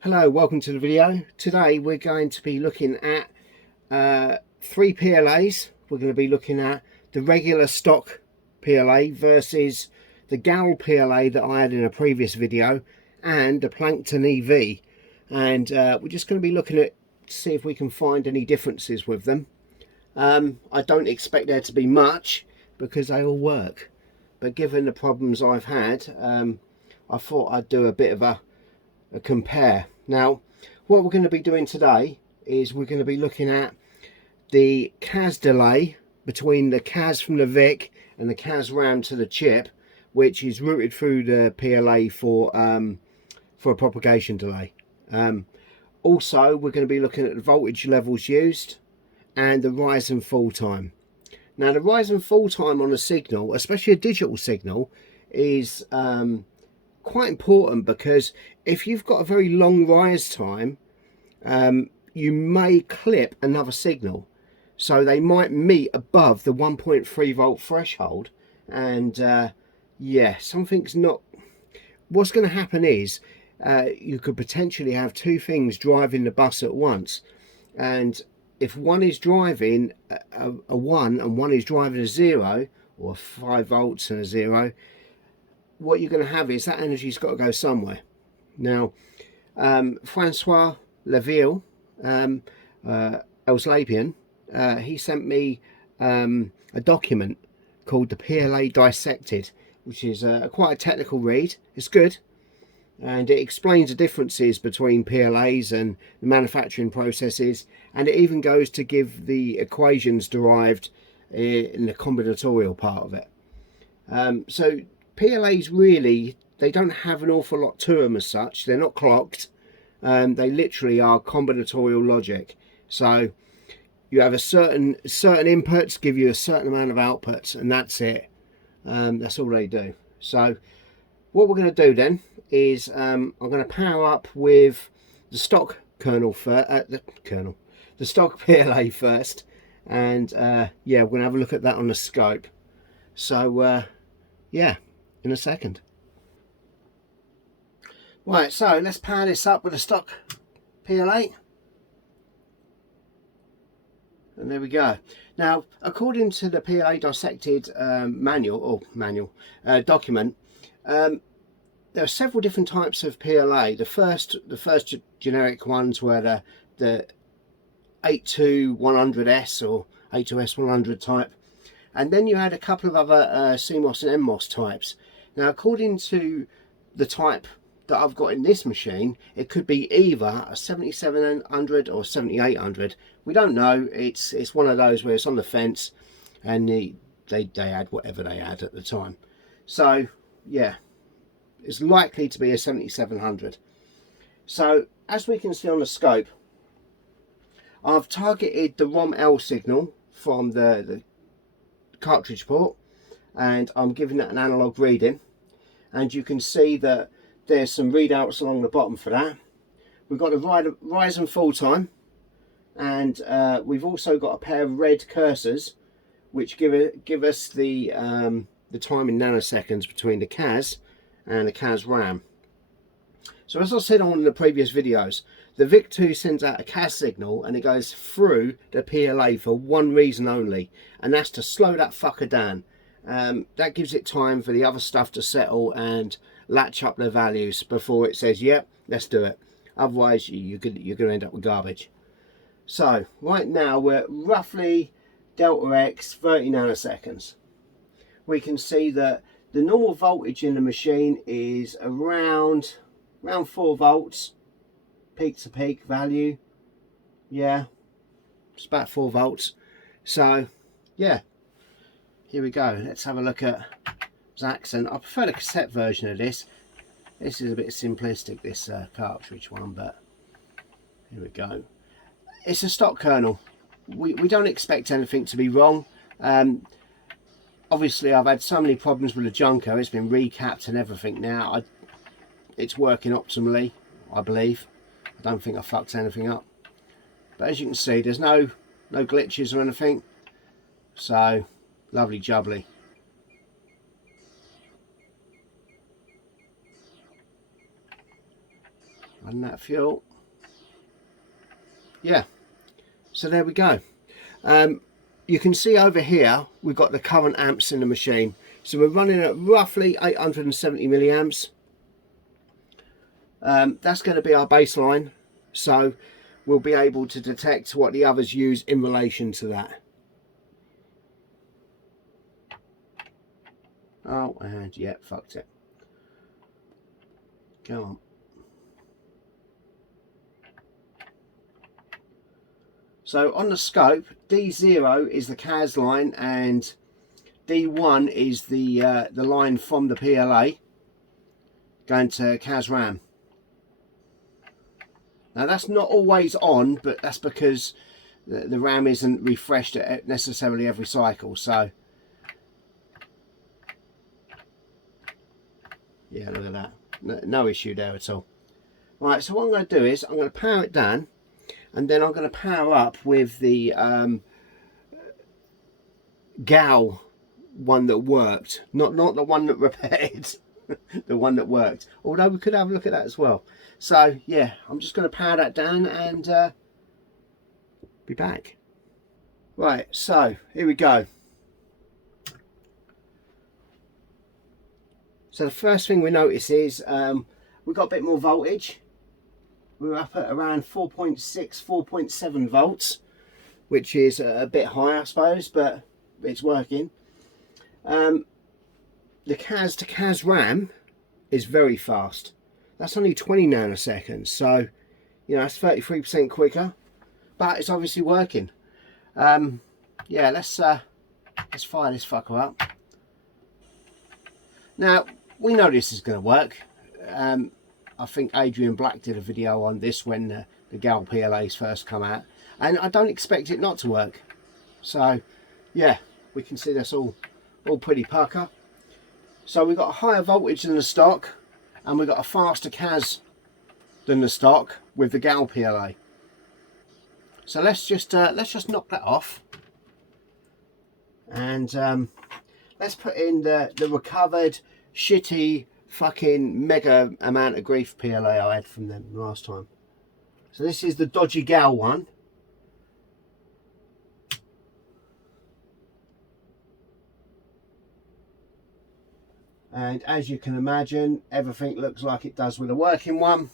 Hello, welcome to the video. Today we're going to be looking at three PLAs. We're going to be looking at the regular stock PLA versus the GAL PLA that I had in a previous video and the Plankton EV. And we're just going to be looking at see if we can find any differences with them. I don't expect there to be much because they all work. But given the problems I've had, I thought I'd do a bit of a compare. Now, what we're going to be doing today is we're going to be looking at the CAS delay between the CAS from the VIC and the CAS RAM to the chip, which is routed through the PLA for a propagation delay. Also, we're going to be looking at the voltage levels used and the rise and fall time. Now, the rise and fall time on a signal, especially a digital signal, is quite important, because if you've got a very long rise time, you may clip another signal, so they might meet above the 1.3 volt threshold, and yeah, something's not. What's going to happen is you could potentially have two things driving the bus at once, and if one is driving a 1 and one is driving a 0, or 5 volts and a 0, what you're going to have is that energy's got to go somewhere. Now, Francois Leville, Elslapian, he sent me a document called the PLA Dissected, which is quite a technical read. It's good, and it explains the differences between PLAs and the manufacturing processes, and it even goes to give the equations derived in the combinatorial part of it. So PLAs, really, they don't have an awful lot to them as such. They're not clocked. They literally are combinatorial logic. So you have a certain inputs give you a certain amount of outputs, and that's it. That's all they do. So what we're going to do then is I'm going to power up with the stock the stock PLA first, and yeah, we're going to have a look at that on the scope. So yeah, in a second. Right, so let's power this up with a stock PLA. And there we go. Now, according to the PLA Dissected document, there are several different types of PLA. The first generic ones were the 82100S or 82S100 type. And then you had a couple of other CMOS and NMOS types. Now, according to the type that I've got in this machine, it could be either a 7700 or 7800. We don't know. It's one of those where it's on the fence, and they had whatever they had at the time. So yeah, it's likely to be a 7700. So as we can see on the scope, I've targeted the ROM-L signal from the cartridge port, and I'm giving it an analog reading, and you can see that there's some readouts along the bottom for that. We've got the rise and fall time, and we've also got a pair of red cursors which give us the time in nanoseconds between the CAS and the CAS RAM. So as I said on the previous videos, the VIC2 sends out a CAS signal, and it goes through the PLA for one reason only, and that's to slow that fucker down. That gives it time for the other stuff to settle and latch up their values before it says, yep, let's do it. Otherwise, you're going to end up with garbage. So right now we're roughly delta X 30 nanoseconds. We can see that the normal voltage in the machine is around 4 volts. Peak to peak value, yeah, it's about 4 volts. So yeah, here we go. Let's have a look at Zach's, and I prefer the cassette version of this. This is a bit simplistic, this cartridge one, but here we go. It's a stock kernel. We don't expect anything to be wrong. Obviously I've had so many problems with the Junker. It's been recapped and everything now. It's working optimally, I believe. I don't think I fucked anything up, but as you can see, there's no glitches or anything, so lovely jubbly. Run that fuel. Yeah, so there we go. You can see over here we've got the current amps in the machine. So we're running at roughly 870 milliamps. That's going to be our baseline. So we'll be able to detect what the others use in relation to that. Oh, and yeah, fucked it. Go on. So on the scope, D0 is the CAS line and D1 is the line from the PLA going to CAS RAM. Now that's not always on, but that's because the RAM isn't refreshed at necessarily every cycle. So yeah, look at that. No issue there at all. Right, so what I'm going to do is I'm going to power it down, and then I'm going to power up with the GAL one that worked, not the one that repaired, the one that worked. Although we could have a look at that as well. So yeah, I'm just going to power that down and be back. Right, so here we go. So the first thing we notice is we've got a bit more voltage. We're up at around 4.6, 4.7 volts, which is a bit high, I suppose, but it's working. The CAS to CAS RAM is very fast. That's only 20 nanoseconds, so you know that's 33% quicker, but it's obviously working. Yeah, let's fire this fucker up. Now we know this is going to work. I think Adrian Black did a video on this when the GAL PLAs first come out, and I don't expect it not to work. So yeah, we can see that's all pretty pucker. So we've got a higher voltage than the stock, and we've got a faster CAS than the stock with the GAL PLA. So let's just knock that off, and let's put in the recovered shitty fucking mega amount of grief PLA I had from them last time. So this is the dodgy GAL one. And as you can imagine, everything looks like it does with a working one.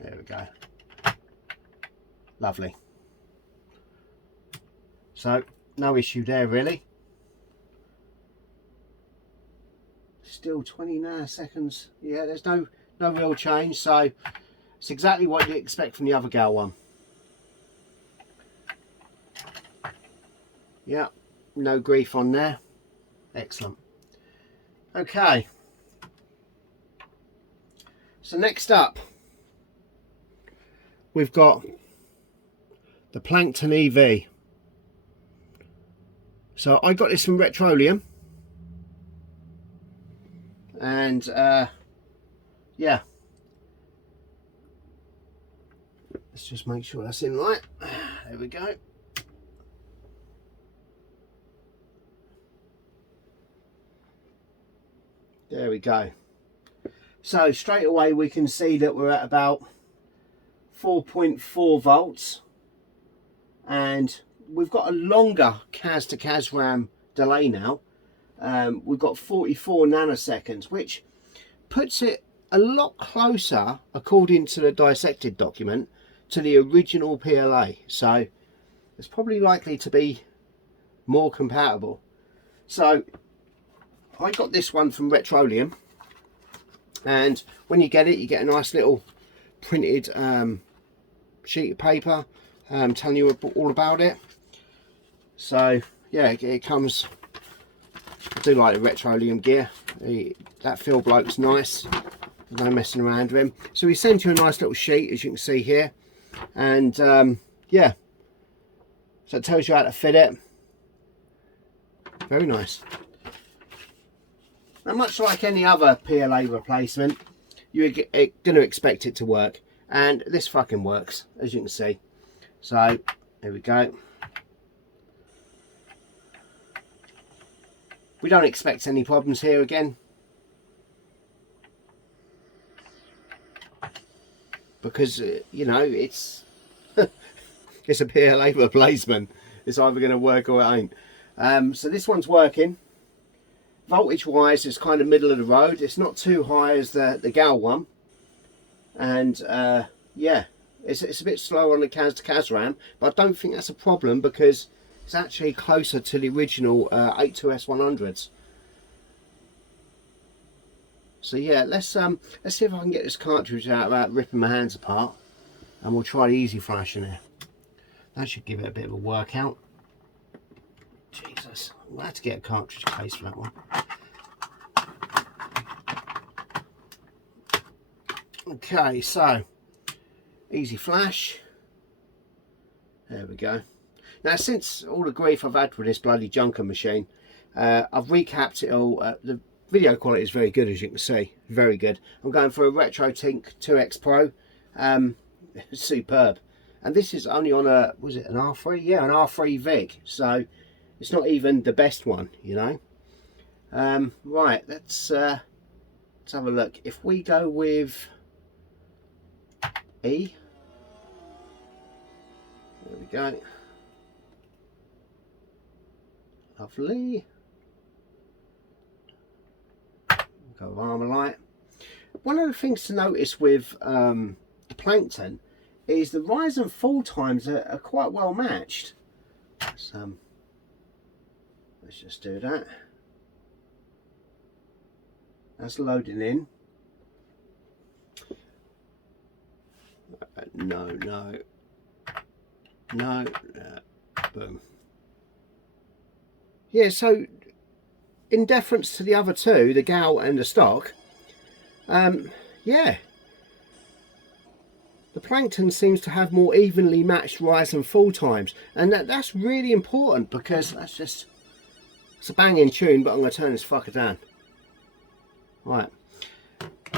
There we go. Lovely. So no issue there really. Still 20 nanoseconds. Yeah, there's no real change. So it's exactly what you expect from the other GAL one. Yeah, no grief on there. Excellent. Okay. So next up, we've got the Plankton EV. So I got this from Retroleum, and yeah, let's just make sure that's in right. There we go. There we go. So straight away we can see that we're at about 4.4 volts, and we've got a longer CAS to CAS RAM delay now. We've got 44 nanoseconds, which puts it a lot closer, according to the dissected document, to the original PLA. So it's probably likely to be more compatible. So I got this one from Retroleum, and when you get it, you get a nice little printed sheet of paper telling you all about it. So yeah, it comes. I do like the Retroleum gear. That Phil bloke's nice. No messing around with him. So he sent you a nice little sheet, as you can see here, and yeah, so it tells you how to fit it. Very nice. Now, much like any other PLA replacement, you're going to expect it to work, and this fucking works, as you can see. So there we go. we don't expect any problems here again, because you know, it's it's a PLA replacement. It's either going to work or it ain't. So this one's working. Voltage wise, it's kind of middle of the road. It's not too high as the GAL one, and yeah, it's a bit slower on the CAS to CAS RAM, but I don't think that's a problem because it's actually closer to the original 82S100s. So yeah, let's see if I can get this cartridge out without ripping my hands apart, and we'll try the easy flash in there. That should give it a bit of a workout. Jesus, we'll have to get a cartridge case for that one. Okay, so easy flash. There we go. Now, since all the grief I've had with this bloody junker machine, I've recapped it all. The video quality is very good, as you can see, very good. I'm going for a RetroTink 2X Pro. Superb. And this is only on a, was it an R3? Yeah, an R3 VIC. So it's not even the best one, you know. Right, let's have a look. If we go with E, there we go. Lovely. Go with Armalite. One of the things to notice with the Plankton is the rise and fall times are quite well matched. So, let's just do that. That's loading in. No. Boom. Yeah, so in deference to the other two, the GAL and the stock, yeah, the Plankton seems to have more evenly matched rise and fall times, and that's really important because it's a banging tune, but I'm going to turn this fucker down. Right,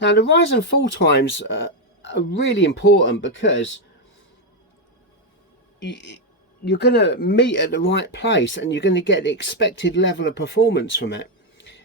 now the rise and fall times are really important because you're going to meet at the right place and you're going to get the expected level of performance from it.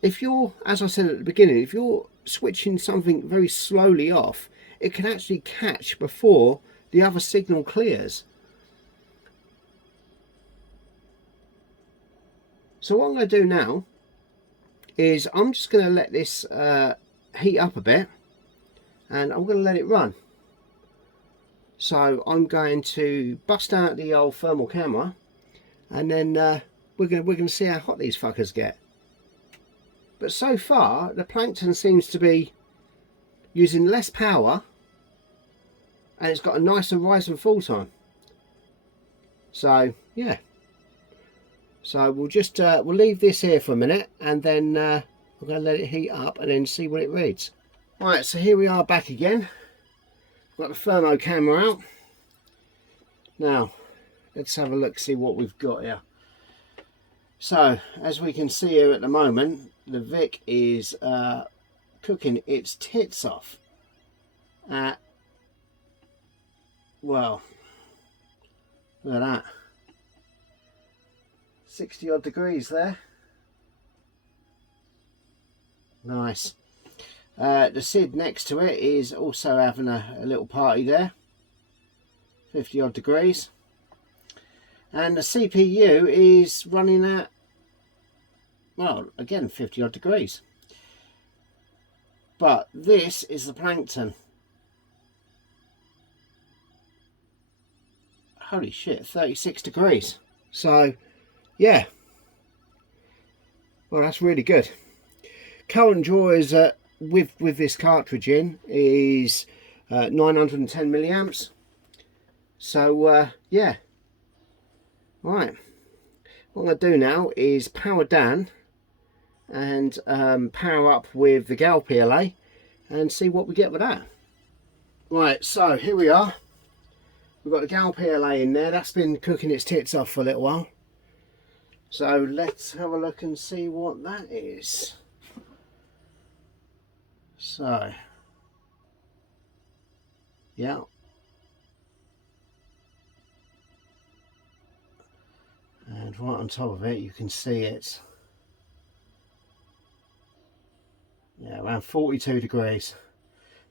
If you're, as I said at the beginning, if you're switching something very slowly off, it can actually catch before the other signal clears. So what I'm going to do now is I'm just going to let this heat up a bit, and I'm going to let it run. So I'm going to bust out the old thermal camera, and then we're going to see how hot these fuckers get. But so far the Plankton seems to be using less power, and it's got a nicer rise and fall time. So yeah, so we'll just we'll leave this here for a minute, and then we're going to let it heat up and then see what it reads. Right, so here we are back again. Got the thermo camera out. Now let's have a look, see what we've got here. So as we can see here at the moment, the VIC is cooking its tits off at, well, look at that, 60 odd degrees there. Nice. The SID next to it is also having a little party there, 50 odd degrees. And the CPU is running at, well, again, 50 odd degrees. But this is the Plankton. Holy shit, 36 degrees. So, yeah. Well, that's really good. Current draw is with this cartridge in is 910 milliamps. So yeah. Right. What I'm going to do now is power down and power up with the GAL PLA and see what we get with that. Right, so here we are. We've got the GAL PLA in there. That's been cooking its tits off for a little while. So let's have a look and see what that is. So, yeah. And right on top of it, you can see it Yeah, around 42 degrees.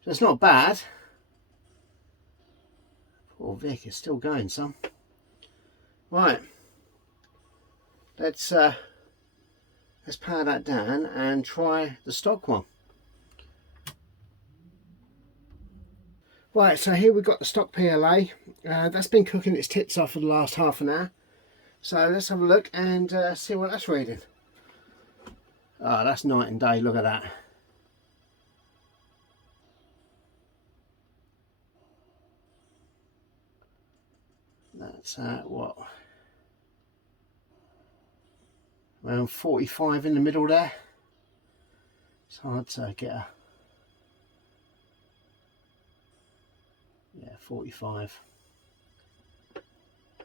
So it's not bad. Poor Vic is still going some. Right. Let's power that down and try the stock one. Right, so here we've got the stock PLA. That's been cooking its tits off for the last half an hour. So let's have a look and see what that's reading. Oh, that's night and day, look at that. That's what? Around 45 in the middle there. It's hard to get a... Yeah, 45.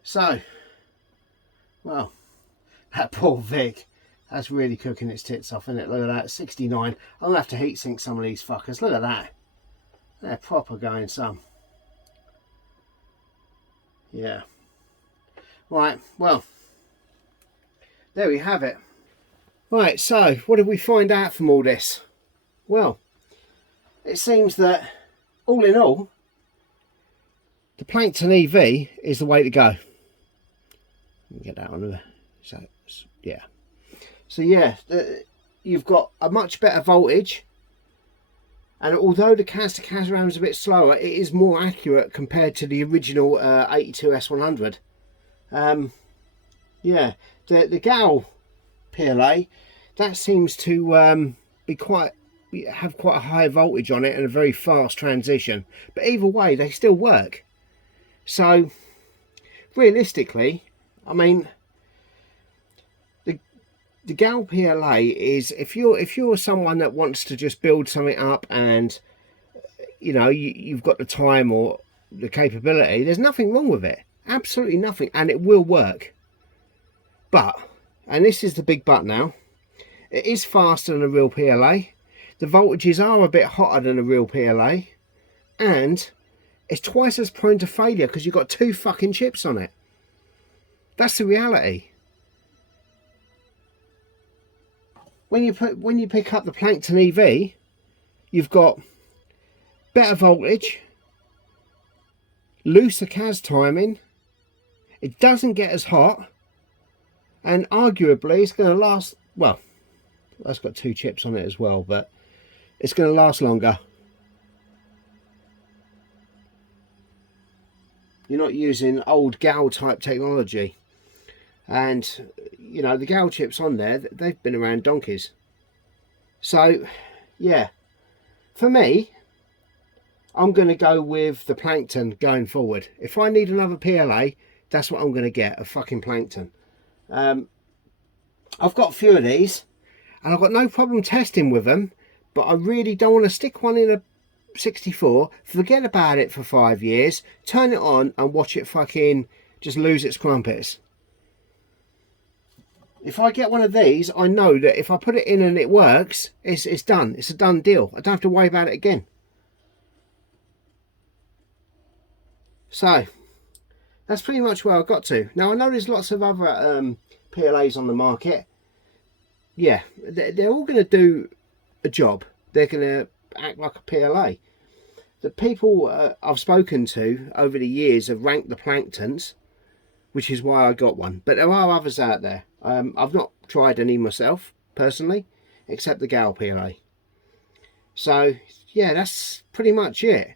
So, well, that poor Vic, that's really cooking its tits off, isn't it? Look at that, 69. I'm going to have to heat sink some of these fuckers. Look at that. They're proper going some. Yeah. Right, well, there we have it. Right, so what did we find out from all this? Well, it seems that all in all, the Plankton EV is the way to go. Get that on there. So yeah. So yeah, you've got a much better voltage, and although the CAS to CAS RAM is a bit slower, it is more accurate compared to the original 82S100. Yeah, the GAL PLA, that seems to have quite a high voltage on it and a very fast transition. But either way, they still work. So realistically, I mean, the GAL PLA is, if you're someone that wants to just build something up and you've got the time or the capability, there's nothing wrong with it. Absolutely nothing, and it will work. But, and this is the big but now, it is faster than a real PLA. The voltages are a bit hotter than a real PLA, and it's twice as prone to failure because you've got 2 fucking chips on it. That's the reality. When you pick up the Plankton EV, you've got better voltage, looser CAS timing, it doesn't get as hot, and arguably it's going to last, well, that's got 2 chips on it as well, but it's going to last longer. You're not using old GAL type technology, and the GAL chips on there, they've been around donkeys. So yeah, for me, I'm going to go with the Plankton going forward. If I need another PLA, that's what I'm going to get, a fucking Plankton. I've got a few of these and I've got no problem testing with them, but I really don't want to stick one in a 64, forget about it for 5 years, turn it on and watch it fucking just lose its crumpets. If I get one of these, I know that if I put it in and it works, it's done. It's a done deal. I don't have to worry about it again. So that's pretty much where I got to. Now I know there's lots of other PLAs on the market. Yeah, they're all going to do a job. They're going to act like a PLA. The people I've spoken to over the years have ranked the Planktons, which is why I got one. But there are others out there. I've not tried any myself personally, except the GAL PLA. So yeah, that's pretty much it.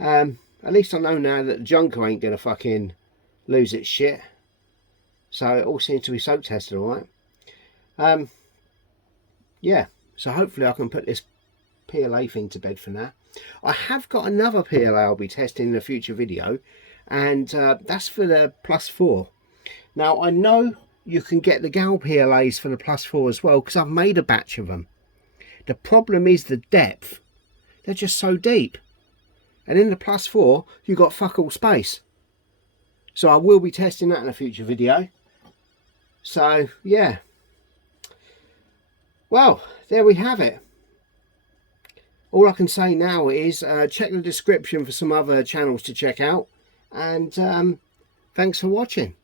At least I know now that the Junker ain't gonna fucking lose its shit. So it all seems to be soak tested all right. Yeah, so hopefully I can put this PLA thing to bed for now. I have got another PLA I'll be testing in a future video, and that's for the +4. Now I know you can get the GAL PLAs for the +4 as well, because I've made a batch of them. The problem is the depth. They're just so deep, and in the +4 you've got fuck all space. So I will be testing that in a future video. So yeah, well, there we have it. All I can say now is check the description for some other channels to check out, and thanks for watching.